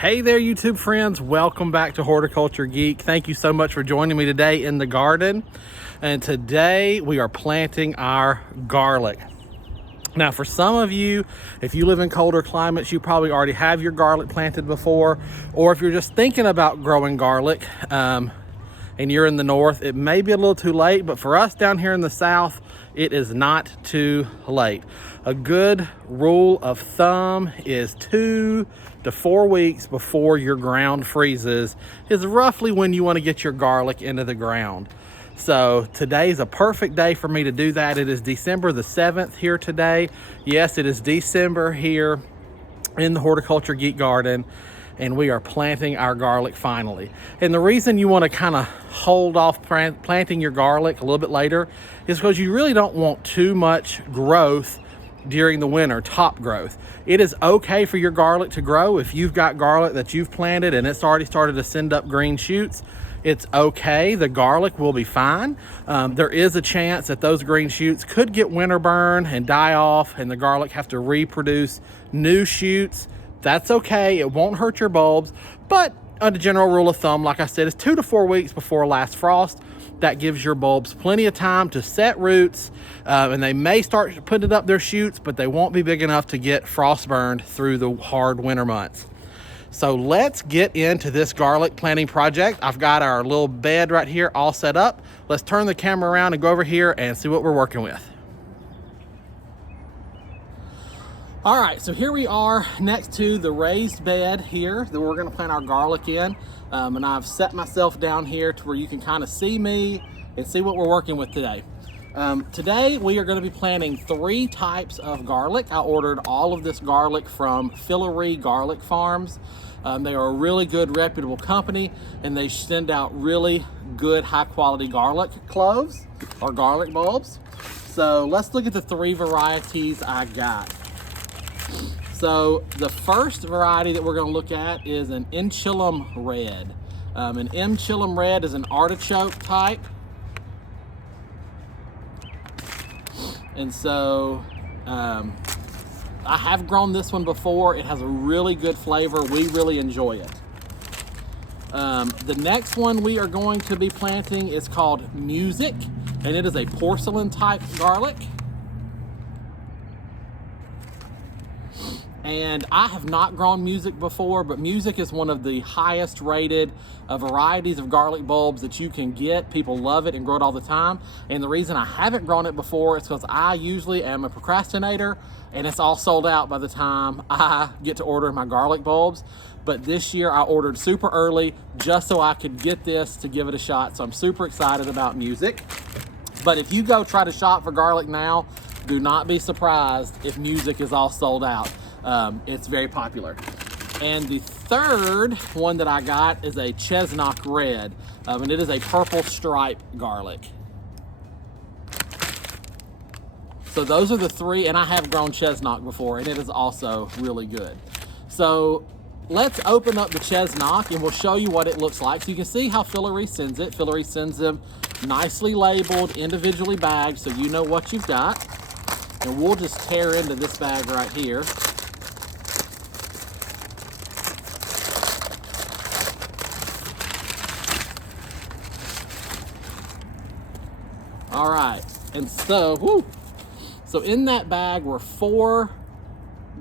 Hey there, YouTube friends. Welcome back to Horticulture Geek. Thank you so much for joining me today in the garden. And today we are planting our garlic. Now, for some of you, if you live in colder climates, you probably already have your garlic planted before, or if you're just thinking about growing garlic and you're in the north, it may be a little too late, but for us down here in the south, it is not too late. A good rule of thumb is 2 to 4 weeks before your ground freezes is roughly when you want to get your garlic into the ground. So today's a perfect day for me to do that. It is December the 7th here today. Yes, it is December here in the Horticulture Geek Garden, and we are planting our garlic finally. And the reason you want to kind of hold off planting your garlic a little bit later is because you really don't want too much growth during the winter, top growth. It is okay for your garlic to grow. If you've got garlic that you've planted and it's already started to send up green shoots, it's okay. The garlic will be fine. There is a chance that those green shoots could get winter burn and die off, and the garlic have to reproduce new shoots. That's okay. It won't hurt your bulbs, but a general rule of thumb, like I said, is 2 to 4 weeks before last frost. That gives your bulbs plenty of time to set roots, and they may start putting up their shoots, but they won't be big enough to get frost burned through the hard winter months. So let's get into this garlic planting project. I've got our little bed right here all set up. Let's turn the camera around and go over here and see what we're working with. All right, so here we are next to the raised bed here that we're gonna plant our garlic in. And I've set myself down here to where you can kind of see me and see what we're working with today. Today we are gonna be planting 3 types of garlic. I ordered all of this garlic from Fillory Garlic Farms. They are a really good, reputable company, and they send out really good, high quality garlic cloves or garlic bulbs. So let's look at the 3 varieties I got. So the first variety that we're going to look at is an Enchilum Red. An Enchilum Red is an artichoke type. And so I have grown this one before. It has a really good flavor. We really enjoy it. The next one we are going to be planting is called Music, and it is a porcelain type garlic. And I have not grown Music before, but Music is one of the highest rated varieties of garlic bulbs that you can get. People love it and grow it all the time. And the reason I haven't grown it before is because I usually am a procrastinator, and it's all sold out by the time I get to order my garlic bulbs. But this year I ordered super early just so I could get this to give it a shot. So I'm super excited about Music. But if you go try to shop for garlic now, do not be surprised if Music is all sold out. It's very popular. And the third one that I got is a Chestnut Red, and it is a purple stripe garlic. So those are the 3, and I have grown chestnut before, and it is also really good. So let's open up the chestnut and we'll show you what it looks like. So you can see how Fillory sends it. Fillory sends them nicely labeled, individually bagged, so you know what you've got. And we'll just tear into this bag right here. All right, and so, so in that bag were 4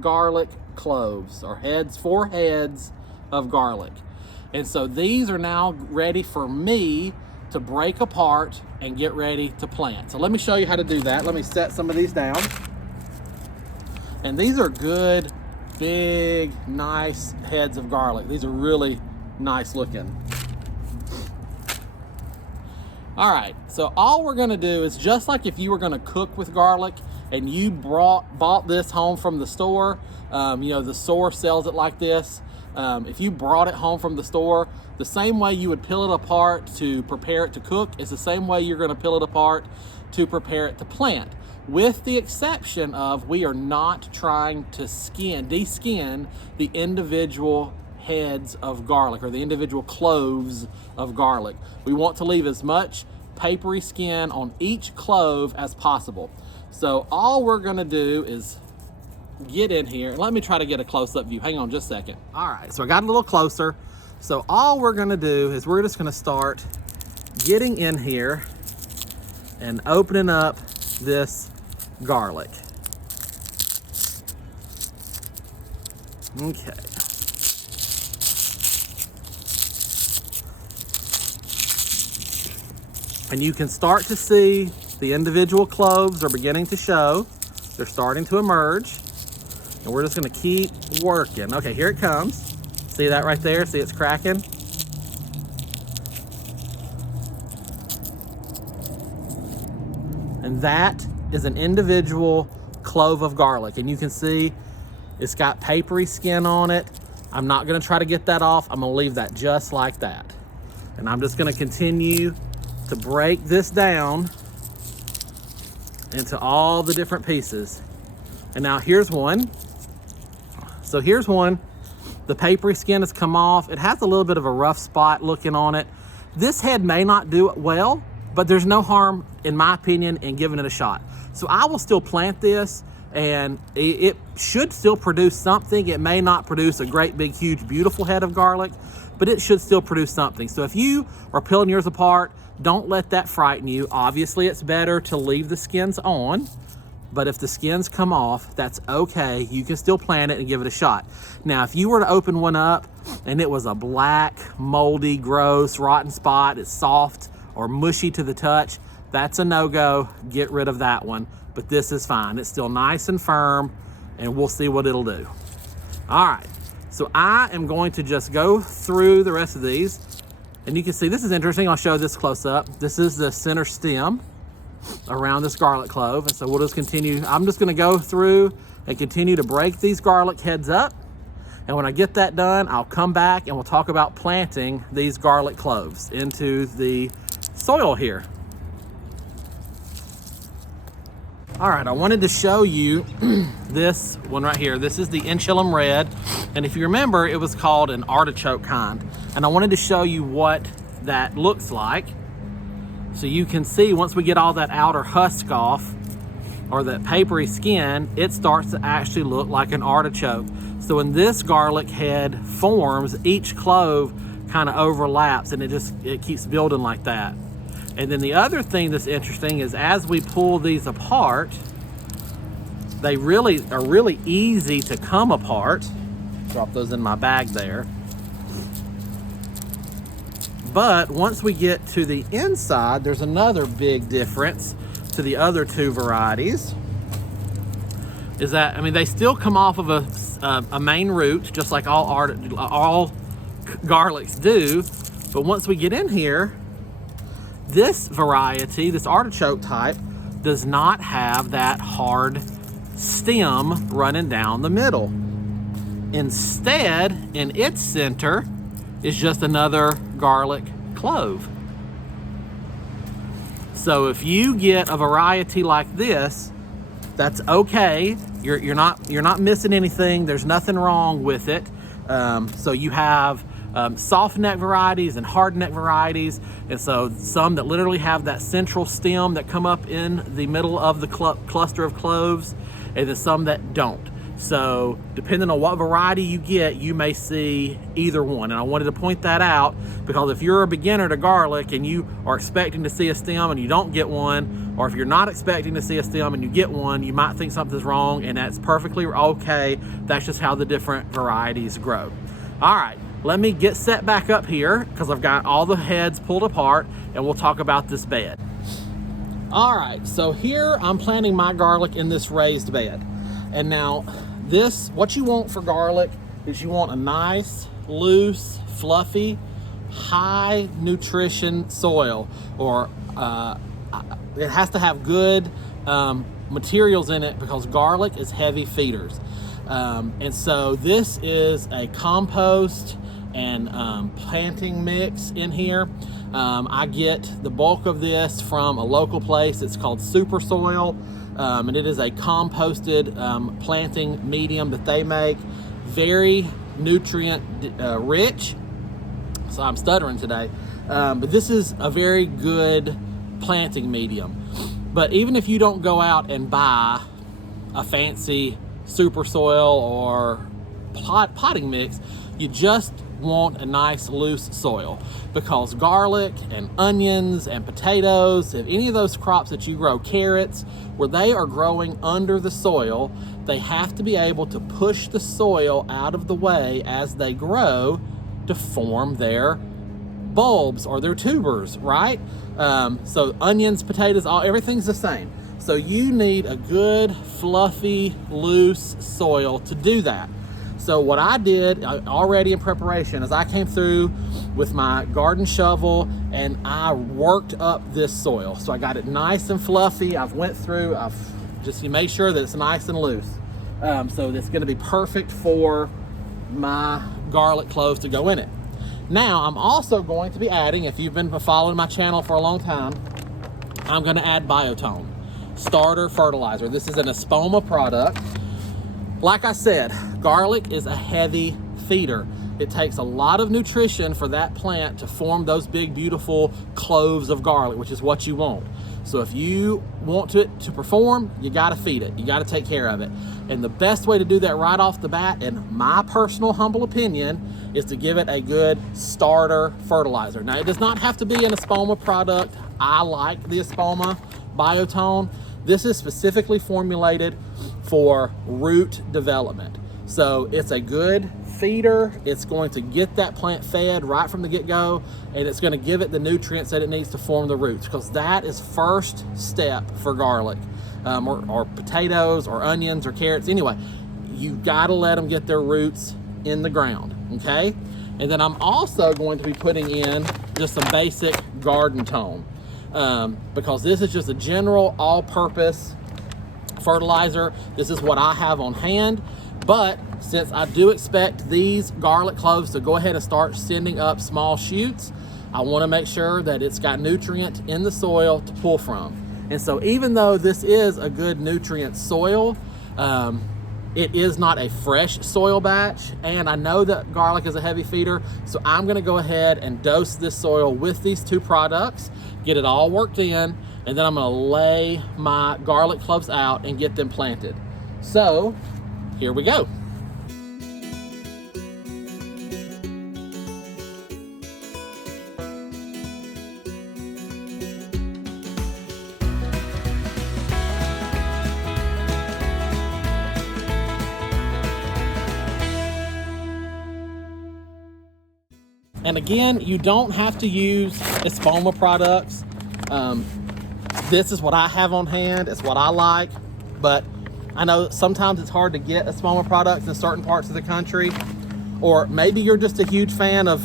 garlic cloves, or heads, 4 heads of garlic. And so these are now ready for me to break apart and get ready to plant. So let me show you how to do that. Let me set some of these down. And these are good, big, nice heads of garlic. These are really nice looking. All right, so all we're gonna do is just like if you were gonna cook with garlic and you bought this home from the store, you know, the store sells it like this. If you brought it home from the store, the same way you would peel it apart to prepare it to cook is the same way you're gonna peel it apart to prepare it to plant. With the exception of we are not trying to deskin the individual heads of garlic or the individual cloves of garlic. We want to leave as much papery skin on each clove as possible. So all we're gonna do is get in here, let me try to get a close-up view. Hang on just a second. All right, so I got a little closer. So all we're gonna do is we're just gonna start getting in here and opening up this garlic. Okay. And you can start to see the individual cloves are beginning to show. They're starting to emerge. And we're just gonna keep working. Okay, here it comes. See that right there? See it's cracking? And that is an individual clove of garlic. And you can see it's got papery skin on it. I'm not gonna try to get that off. I'm gonna leave that just like that. And I'm just gonna continue to break this down into all the different pieces. And now here's one. So here's one. The papery skin has come off. It has a little bit of a rough spot looking on it. This head may not do it well, but there's no harm, in my opinion, in giving it a shot. So I will still plant this, and it should still produce something. It may not produce a great big huge beautiful head of garlic, but it should still produce something. So if you are peeling yours apart, don't let that frighten you. Obviously it's better to leave the skins on, but if the skins come off, that's okay. You can still plant it and give it a shot. Now, if you were to open one up and it was a black, moldy, gross, rotten spot, it's soft or mushy to the touch, that's a no-go. Get rid of that one. But this is fine. It's still nice and firm, and we'll see what it'll do. All right, so I am going to just go through the rest of these, and you can see this is interesting. I'll show this close up. This is the center stem around this garlic clove, and so we'll just continue. I'm just gonna go through and continue to break these garlic heads up, and when I get that done, I'll come back and we'll talk about planting these garlic cloves into the soil here. All right, I wanted to show you this one right here. This is the Enchilum Red, and if you remember, it was called an artichoke kind. And I wanted to show you what that looks like. So you can see once we get all that outer husk off, or that papery skin, it starts to actually look like an artichoke. So when this garlic head forms, each clove kind of overlaps, and it keeps building like that. And then the other thing that's interesting is as we pull these apart, they are really easy to come apart. Drop those in my bag there. But once we get to the inside, there's another big difference to the other two varieties. Is that, I mean, they still come off of a main root, just like all garlics do. But once we get in here, this variety, this artichoke type, does not have that hard stem running down the middle. Instead, in its center is just another garlic clove. So if you get a variety like this, that's okay. You're not missing anything. There's nothing wrong with it. So you have soft neck varieties and hard neck varieties, and so some that literally have that central stem that come up in the middle of the cluster of cloves, and then some that don't. So depending on what variety you get, you may see either one. And I wanted to point that out because if you're a beginner to garlic and you are expecting to see a stem and you don't get one, or if you're not expecting to see a stem and you get one, you might think something's wrong, and that's perfectly okay. That's just how the different varieties grow. All right. Let me get set back up here because I've got all the heads pulled apart, and we'll talk about this bed. All right, so here I'm planting my garlic in this raised bed. And now what you want for garlic is you want a nice, loose, fluffy, high nutrition soil, or it has to have good materials in it because garlic is heavy feeders. And so this is a compost and planting mix in here. I get the bulk of this from a local place. It's called Super Soil, and it is a composted planting medium that they make. Very nutrient rich. So I'm stuttering today, but this is a very good planting medium. But even if you don't go out and buy a fancy super soil or potting mix. You just want a nice loose soil, because garlic and onions and potatoes, if any of those crops that you grow, carrots, where they are growing under the soil, they have to be able to push the soil out of the way as they grow to form their bulbs or their tubers, right? So onions, potatoes, everything's the same. So you need a good, fluffy, loose soil to do that. So what I did already in preparation is I came through with my garden shovel and I worked up this soil. So I got it nice and fluffy. I've just made sure that it's nice and loose. So it's gonna be perfect for my garlic cloves to go in it. Now, I'm also going to be adding, if you've been following my channel for a long time, I'm gonna add Biotone, starter fertilizer. This is an Espoma product. Like I said, garlic is a heavy feeder. It takes a lot of nutrition for that plant to form those big, beautiful cloves of garlic, which is what you want. So if you want it to perform, you gotta feed it. You gotta take care of it. And the best way to do that right off the bat, in my personal humble opinion, is to give it a good starter fertilizer. Now, it does not have to be an Espoma product. I like the Espoma Biotone. This is specifically formulated for root development. So it's a good feeder. It's going to get that plant fed right from the get-go, and it's going to give it the nutrients that it needs to form the roots, because that is first step for garlic, or potatoes or onions or carrots. Anyway, you got to let them get their roots in the ground, okay? And then I'm also going to be putting in just some basic garden tone, because this is just a general all-purpose fertilizer. This is what I have on hand, but since I do expect these garlic cloves to go ahead and start sending up small shoots, I want to make sure that it's got nutrient in the soil to pull from. And so even though this is a good nutrient soil, it is not a fresh soil batch, and I know that garlic is a heavy feeder, so I'm going to go ahead and dose this soil with these two products, get it all worked in, and then I'm going to lay my garlic cloves out and get them planted. So here we go. And again, you don't have to use Espoma products. This is what I have on hand. It's what I like, but I know sometimes it's hard to get Espoma products in certain parts of the country, or maybe you're just a huge fan of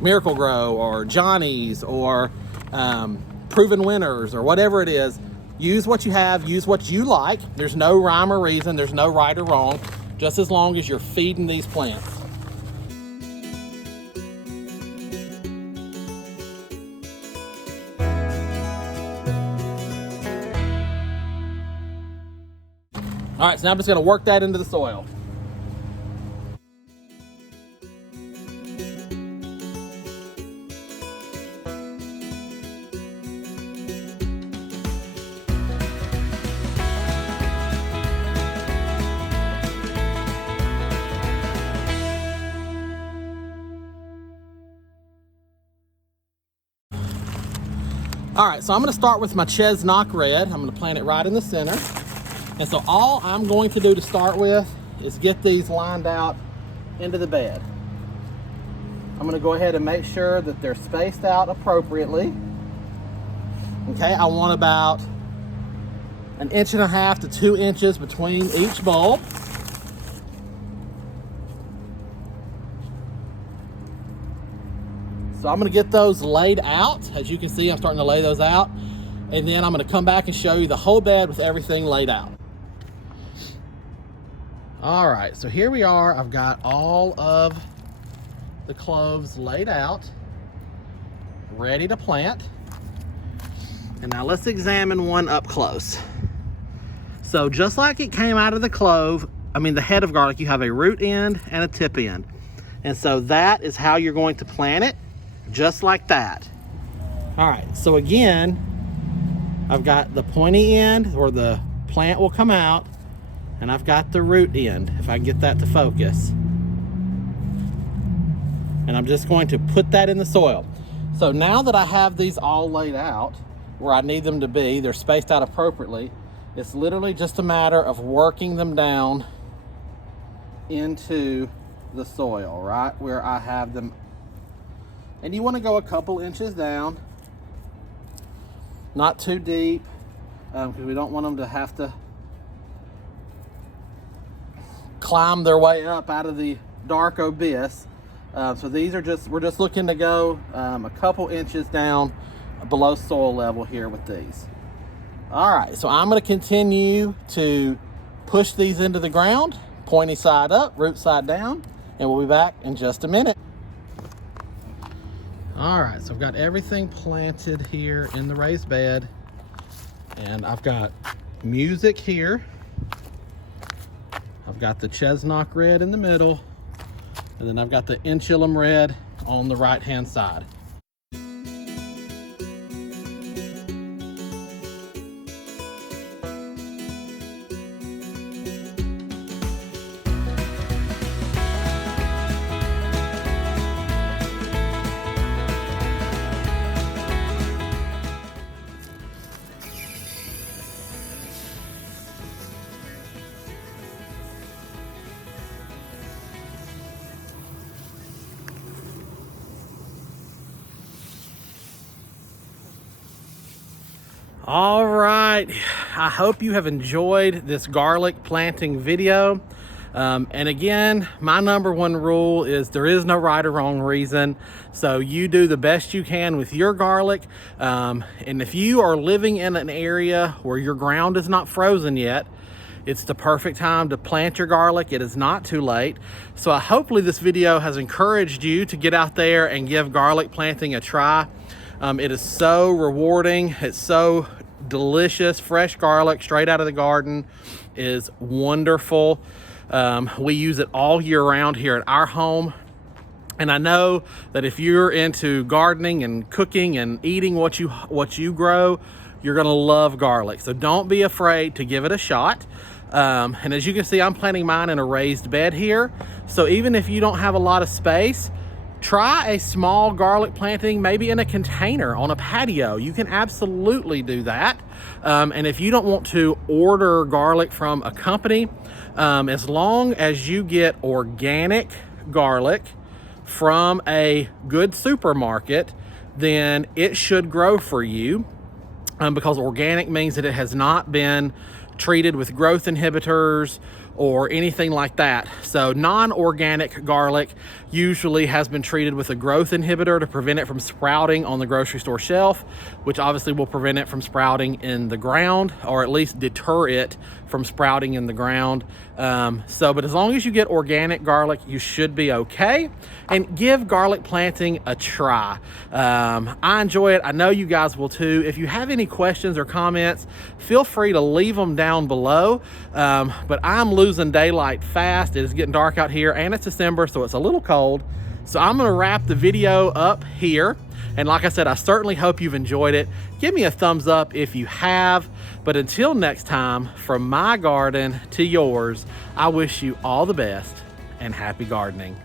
Miracle Grow or Johnny's or Proven Winners or whatever it is. Use what you have, use what you like. There's no rhyme or reason, there's no right or wrong, just as long as you're feeding these plants. All right, so now I'm just gonna work that into the soil. All right, so I'm gonna start with my Chestnut Red. I'm gonna plant it right in the center. And so all I'm going to do to start with is get these lined out into the bed. I'm going to go ahead and make sure that they're spaced out appropriately. Okay, I want about 1.5 to 2 inches between each bulb. So I'm going to get those laid out. As you can see, I'm starting to lay those out. And then I'm going to come back and show you the whole bed with everything laid out. All right, so here we are. I've got all of the cloves laid out, ready to plant. And now let's examine one up close. So just like it came out of the clove, the head of garlic, you have a root end and a tip end. And so that is how you're going to plant it, just like that. All right, so again, I've got the pointy end where the plant will come out, And I've got the root end, if I can get that to focus. And I'm just going to put that in the soil. So now that I have these all laid out where I need them to be, they're spaced out appropriately, it's literally just a matter of working them down into the soil, right where I have them. And you want to go a couple inches down, not too deep, because we don't want them to have to climb their way up out of the dark abyss. So these are we're just looking to go a couple inches down below soil level here with these. All right, so I'm going to continue to push these into the ground, pointy side up, root side down, and we'll be back in just a minute. All right, so I've got everything planted here in the raised bed, and I've got music here. I've got the chestnut red in the middle, and then I've got the enchilum red on the right-hand side. All right, I hope you have enjoyed this garlic planting video. And again, my number one rule is there is no right or wrong reason. So you do the best you can with your garlic. And if you are living in an area where your ground is not frozen yet, it's the perfect time to plant your garlic. It is not too late. So hopefully this video has encouraged you to get out there and give garlic planting a try. It is so rewarding. It's so delicious. Fresh garlic straight out of the garden is wonderful. We use it all year round here at our home. And I know that if you're into gardening and cooking and eating what you grow, you're gonna love garlic. So don't be afraid to give it a shot. And as you can see, I'm planting mine in a raised bed here. So even if you don't have a lot of space, try a small garlic planting, maybe in a container on a patio. You can absolutely do that. And if you don't want to order garlic from a company, as long as you get organic garlic from a good supermarket, then it should grow for you, because organic means that it has not been treated with growth inhibitors or anything like that. So non-organic garlic usually has been treated with a growth inhibitor to prevent it from sprouting on the grocery store shelf, which obviously will prevent it from sprouting in the ground, or at least deter it from sprouting in the ground. But as long as you get organic garlic, you should be okay. And give garlic planting a try. I enjoy it. I know you guys will too. If you have any questions or comments, feel free to leave them down below. But I'm losing daylight fast. It is getting dark out here, and it's December, so it's a little cold. So I'm gonna wrap the video up here. And like I said, I certainly hope you've enjoyed it. Give me a thumbs up if you have. But until next time, from my garden to yours, I wish you all the best and happy gardening.